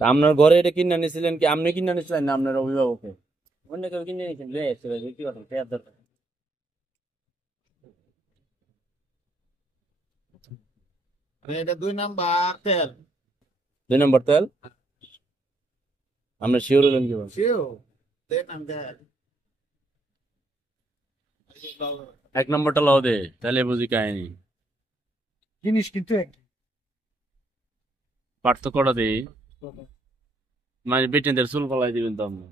তা আপনার ঘরে এটা কিনে নিয়েছিলেন কি আপনি কিনে নিয়েছিলেন না আপনার অভিভাবকে? অন্য কেউ কিনে নিয়েছেন লয়ে আসছে ভাই কি কথা দেওয়ার দরকার। এটা 2 নাম্বার তেল। 2 নম্বর তেল? আমরা শিওর হলেন কি বলছেন? শিও দেন আম দেন। 1 নম্বরটা লাও দে, তাহলে বুঝি কাহিনী। জিনিস কিন্তু এক পার্থক্যটা দেই, মানে বেটেনদের চুল ফলাই দিবেন তো আপনি।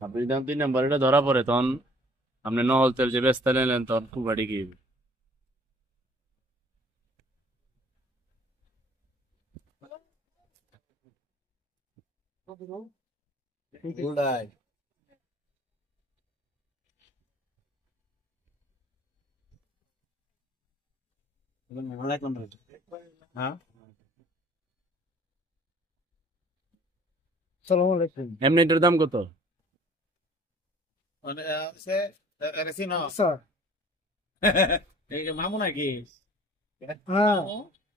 আপনি যখন 3 নম্বর এটা ধরা পড়ে তখন আপনি নহল তেল যে বেচতে নিলেন তখন খুব বাড়ি গিয়ে গুলাই হ্যাঁ। আসসালামু আলাইকুম এমনি এটার দাম কত? মানে সে এরসি না স্যার। এই মামু নাকি? হ্যাঁ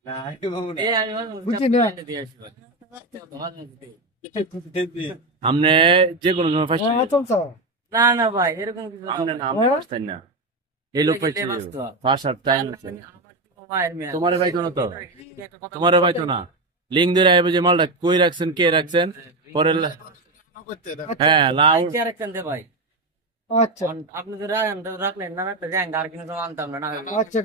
না এই মামু না। এই আমি বুঝছি না। দিয়ে আসি ভাই। আপনি যে কোনো সময় ফার্স্ট হ্যাঁ চল স্যার। না না ভাই এরকম কিছু না আপনি ভাই। না আপনি ফার্স্ট না, এই লোক পাইছে বাস্তব। ফার্স্ট আর টাইম আছে। আমার তো মায়ের মেয়ে। তোমারে পাইতো না তো? একটা কথা তোমারে পাইতো না। লিঙ্ক ধরে আইবে যে মালটা কই রাখছেন কে রাখছেন পরে করতে দাও। হ্যাঁ লাউ আইছি আরেকখান দে ভাই। আচ্ছা আপনি তো রাখলেন না একটা জ্যাং আর কিন্তু আনতাম না না আচ্ছা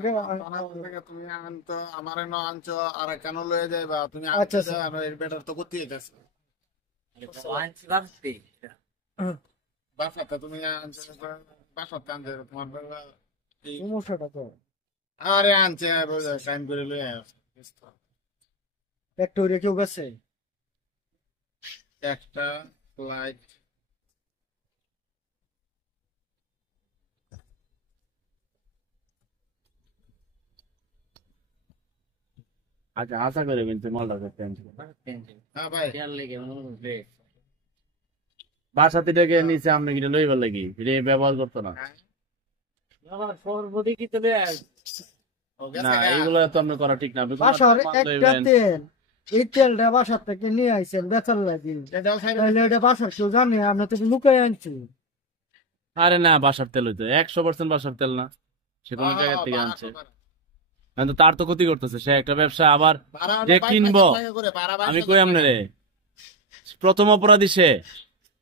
তুমি আনতো আমারে ন আনছো আর কেন লয়ে যাইবা তুমি আচ্ছা, আচ্ছা আর এর বেটার তো করতে যাচ্ছে আনছি ভাবছি বাসাতে তুমি আনছো বাসাতে আনছো তোমার বাবা এই সমস্যাটা তো আরে আনছে আর টাইম করে লয়ে আসছে ফ্যাক্টরি কেউ গেছে একটা ফ্লাইট আচ্ছা আশা করে কিন্তু মালটা করতে হ্যাঁ ভাই লেগে বাসাতে ডেকে নিচে আপনি কিনে লইবার লাগি এটা ব্যবহার করতো না। সর্বদি কি তো ও না গেছে এইগুলো তো আপনি করা ঠিক না। আপনি কোনো বাসার মাল একটা লইবেন। তেল এই তেলটা বাসার থেকে নিয়ে আইছেন বেচার লাগি এটাও খাইবে তাহলে এটা বাসার কেউ জানে আমরা তো লুকাই আনছি আরে না বাসার তেল হইতো 100% বাসার তেল না, সে কোনো জায়গা থেকে আনছে। কিন্তু তার তো ক্ষতি করতেছে, সে একটা ব্যবসা আবার যে কিনবো। আমি কই আপনারে প্রথম অপরাধী সে,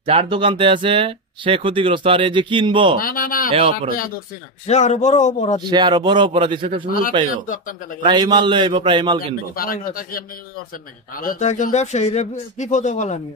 যার দোকানতে আছে সে ক্ষতিগ্রস্ত, আর এই যে কিনবো না না না এ অপরাধী। ধরছি না সে আরো বড় অপরাধী সে আরো বড় অপরাধী, সে তো সুযোগ পাইব। প্রায় মাল লইব, প্রায় মাল কিনবো। পাড়া কথা কি আপনি করছেন নাকি তো একজন ব্যবসায়ীরা বিপদে বলানি